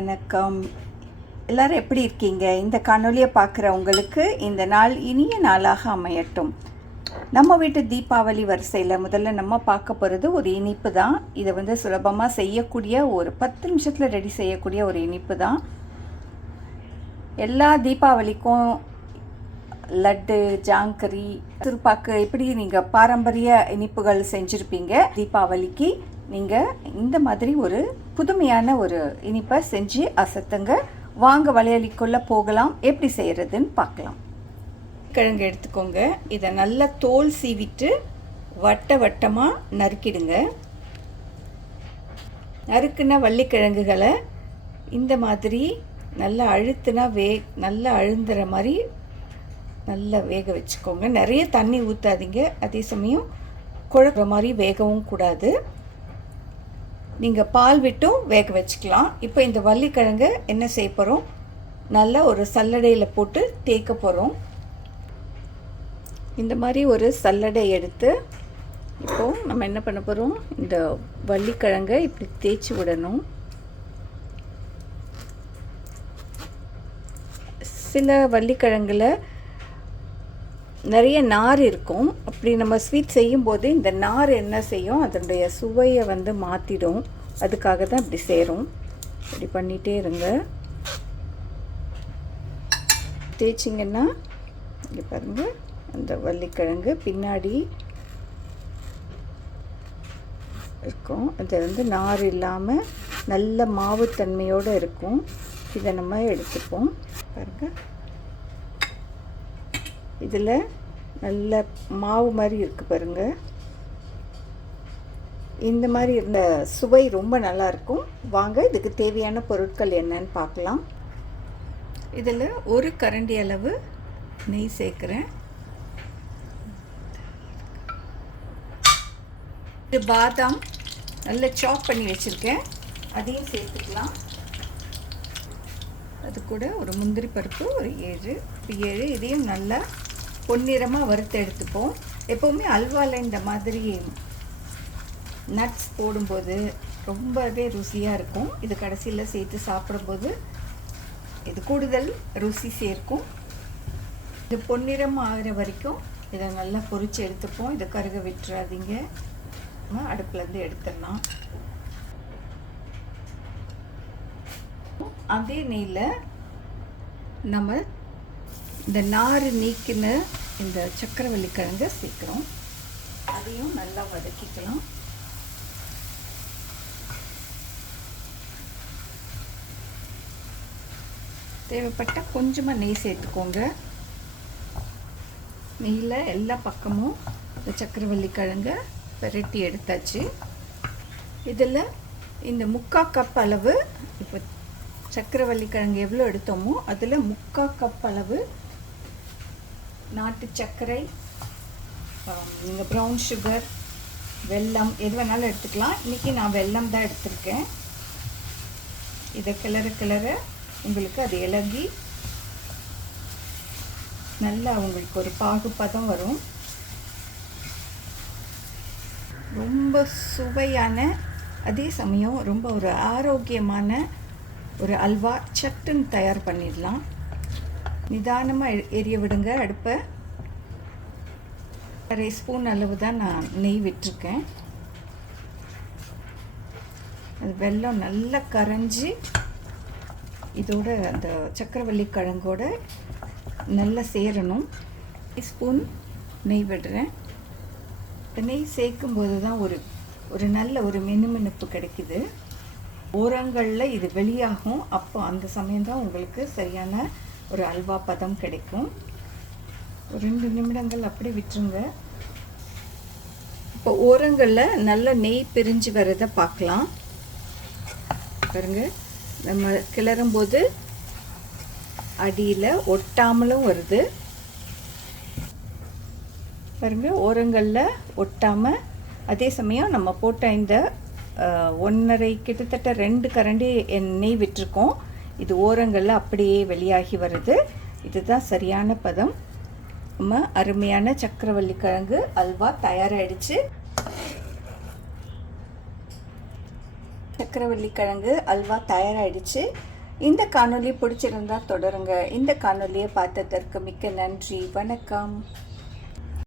வணக்கம். எல்லாரும் எப்படி இருக்கீங்க? இந்த காணொலியை பார்க்குற உங்களுக்கு இந்த நாள் இனிய நாளாக அமையட்டும். நம்ம வீட்டு தீபாவளி வரிசையில் முதல்ல நம்ம பார்க்க போகிறது ஒரு இனிப்பு தான். இதை வந்து சுலபமாக செய்யக்கூடிய ஒரு பத்து நிமிஷத்தில் ரெடி செய்யக்கூடிய ஒரு இனிப்பு தான். எல்லா தீபாவளிக்கும் லட்டு ஜாங்கரி திருப்பாக்கு இப்படி நீங்கள் பாரம்பரிய இனிப்புகள் செஞ்சுருப்பீங்க தீபாவளிக்கு. நீங்கள் இந்த மாதிரி ஒரு புதுமையான ஒரு இனிப்பை செஞ்சு அசத்துங்க. வாங்க வளையலிக்குள்ளே போகலாம். எப்படி செய்கிறதுன்னு பார்க்கலாம். கிழங்கு எடுத்துக்கோங்க. இதை நல்லா தோல் சீவிட்டு வட்ட வட்டமாக நறுக்கிடுங்க. நறுக்குன வள்ளிக்கிழங்குகளை இந்த மாதிரி நல்லா அழுத்துனா வே நல்லா அழுந்துற மாதிரி நல்லா வேக வச்சுக்கோங்க. நிறைய தண்ணி ஊற்றாதீங்க அதே சமயம் குழக்கிற மாதிரி வேகவும் கூடாது. நீங்கள் பால் விட்டும் வேக வச்சுக்கலாம். இப்போ இந்த வள்ளிக்கிழங்கு என்ன செய்ய போகிறோம் நல்லா ஒரு சல்லடையில் போட்டு தேய்க்க போகிறோம் இந்த மாதிரி ஒரு சல்லடை எடுத்து இப்போது நம்ம என்ன பண்ண போகிறோம் இந்த வள்ளிக்கிழங்கை இப்படி தேய்ச்சி விடணும். சில வள்ளிக்கிழங்கில் நிறைய நார் இருக்கும். அப்படி நம்ம ஸ்வீட் செய்யும்போது இந்த நார் என்ன செய்யும்? அதனுடைய சுவையை வந்து மாற்றிடும் அதுக்காக தான் இப்படி சேரும் இப்படி பண்ணிகிட்டே இருங்க. தேய்ச்சிங்கன்னா இங்கே பாருங்கள் அந்த வள்ளிக்கிழங்கு பின்னாடி இருக்கும். அது வந்து நார் இல்லாமல் நல்ல மாவுத்தன்மையோடு இருக்கும். இதை நம்ம எடுத்துப்போம். பாருங்கள் இதில் நல்ல மாவு மாதிரி இருக்குது பாருங்கள் இந்த மாதிரி இருந்த சுவை ரொம்ப நல்லாயிருக்கும் வாங்க இதுக்கு தேவையான பொருட்கள் என்னன்னு பார்க்கலாம். இதில் ஒரு கரண்டி அளவு நெய் சேர்க்குறேன். இது பாதாம் நல்லா சாப் பண்ணி வச்சுருக்கேன். அதையும் சேர்த்துக்கலாம். அது கூட ஒரு முந்திரி பருப்பு ஒரு ஏழு ஏழு இதையும் நல்லா பொன்னிறமாக வறுத்து எடுத்துப்போம். எப்போவுமே அல்வாவில் இந்த மாதிரி நட்ஸ் போடும்போது ரொம்பவே ருசியாக இருக்கும். இது கடைசியில் சேர்த்து சாப்பிடும்போது இது கூடுதல் ருசி சேர்க்கும். இது பொன்னிறம் ஆகிற வரைக்கும் இதை நல்லா பொரித்து எடுத்துப்போம். இதை கருக விட்டுறாதீங்க. அடுப்புலேருந்து எடுத்துடலாம். அதே நெய்யில் நம்ம இந்த நார் நீக்கின இந்த சக்கரவள்ளி கிழங்க சேர்க்குறோம். அதையும் நல்லா வதக்கிக்கலாம். தேவைப்பட்ட கொஞ்சமாக நெய் சேர்த்துக்கோங்க. நெய்யில் எல்லா பக்கமும் இந்த சக்கரவள்ளி கிழங்க பெரட்டி எடுத்தாச்சு. இதில் இந்த முக்கா கப் அளவு இப்போ சக்கரவள்ளி கிழங்கு எவ்வளோ எடுத்தோமோ அதில் முக்கா கப் அளவு நாட்டு சர்க்கரை நீங்கள் ப்ரௌன் சுகர் வெல்லம் எது வேணாலும் எடுத்துக்கலாம். இன்றைக்கி நான் வெல்லம் தான் எடுத்திருக்கேன். இதை கிளற கிளற உங்களுக்கு அது இலகி நல்லா உங்களுக்கு ஒரு பாகுப்பதம் வரும். ரொம்ப சுவையான அதே சமயம் ரொம்ப ஒரு ஆரோக்கியமான ஒரு அல்வா சட்டுன்னு தயார் பண்ணிடலாம். நிதானமாக எரிய விடுங்க அடுப்பை. அரை ஸ்பூன் அளவு தான் நான் நெய் விட்டுருக்கேன். அது வெல்லம் நல்லா கரைஞ்சி இதோட அந்த சக்கரவள்ளி கிழங்கோட நல்லா சேரணும். ஸ்பூன் நெய் விடுறேன். நெய் சேர்க்கும்போது தான் ஒரு ஒரு நல்ல ஒரு மினுமினுப்பு கிடைக்குது. ஓரங்களில் இது வெளியாகும். அப்போ அந்த சமயம் தான் உங்களுக்கு சரியான ஒரு அல்வா பதம் கிடைக்கும். ஒரு ரெண்டு நிமிடங்கள் அப்படி விட்டுருங்க. இப்போ ஓரங்களில் நல்ல நெய் பிரிஞ்சு வரதை பார்க்கலாம். பாருங்க நம்ம கிளறும்போது அடியில் ஒட்டாமலும் வருது. பாருங்க ஓரங்களில் ஒட்டாமல் அதே சமயம் நம்ம போட்ட இந்த ஒன்றரை கிட்டத்தட்ட ரெண்டு கரண்டி நெய் விட்டுருக்கோம். இது ஓரங்களில் அப்படியே வெளியாகி வருது. இதுதான் சரியான பதம். நம்ம அருமையான சக்கரவள்ளி கிழங்கு அல்வா தயாராகிடுச்சு சக்கரவள்ளி கிழங்கு அல்வா தயாராகிடுச்சு இந்த காணொலி பிடிச்சிருந்தா தொடருங்க. இந்த காணொலியை பார்த்ததற்கு மிக்க நன்றி. வணக்கம்.